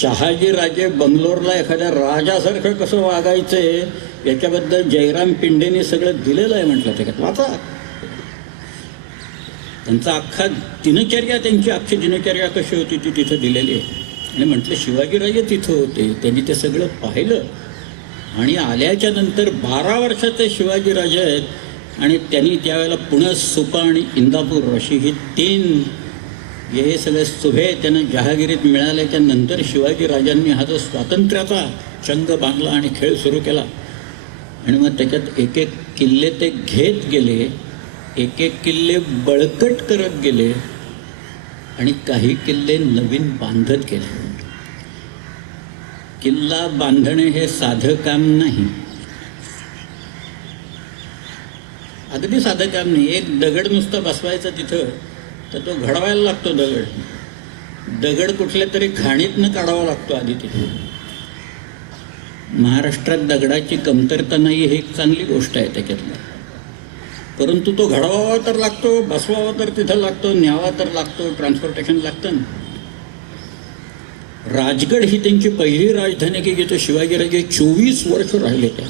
शहाजीराजे बंगलोरला एखाद्या राजासारखं कसं वागायचंय याच्याबद्दल जयराम पिंडेने सगळं दिलेलं आहे म्हटलं. त्याच्यात वाचा. त्यांचा अख्खा दिनचर्या, त्यांची अख्खी दिनचर्या कशी होती ती तिथं दिलेली आहे. आणि म्हटलं शिवाजीराजे तिथं होते, त्यांनी ते सगळं पाहिलं. आणि आल्याच्या नंतर 12 वर्षाचे शिवाजीराजे आहेत आणि त्यांनी त्यावेळेला पुणे, सुपा आणि इंदापूर अशी ही 3 हे सगळे सुभे त्यांना जहागिरीत मिळाल्याच्या नंतर शिवाजीराजांनी हा जो स्वातंत्र्याचा चंग बांधला आणि खेळ सुरू केला. आणि मग त्याच्यात एक एक किल्ले ते घेत गेले, एक एक किल्ले बळकट करत गेले आणि काही किल्ले नवीन बांधत गेले. किल्ला बांधणे हे साधं काम नाही, अगदी साधं काम नाही. एक दगड नुसतं बसवायचा तिथं तर तो घडवायला लागतो. दगड कुठल्या तरी खाणीतनं काढावा लागतो आधी तिथे. महाराष्ट्रात दगडाची कमतरता नाही ही एक चांगली गोष्ट आहे त्याच्यातली. परंतु तो घडवावा तर लागतो, बसवावा तर तिथं लागतो, न्यावा तर लागतो, ट्रान्सपोर्टेशन लागतं ना. राजगड ही त्यांची पहिली राजधानी की जिथे शिवाजीराजे 24 वर्ष राहिले. त्या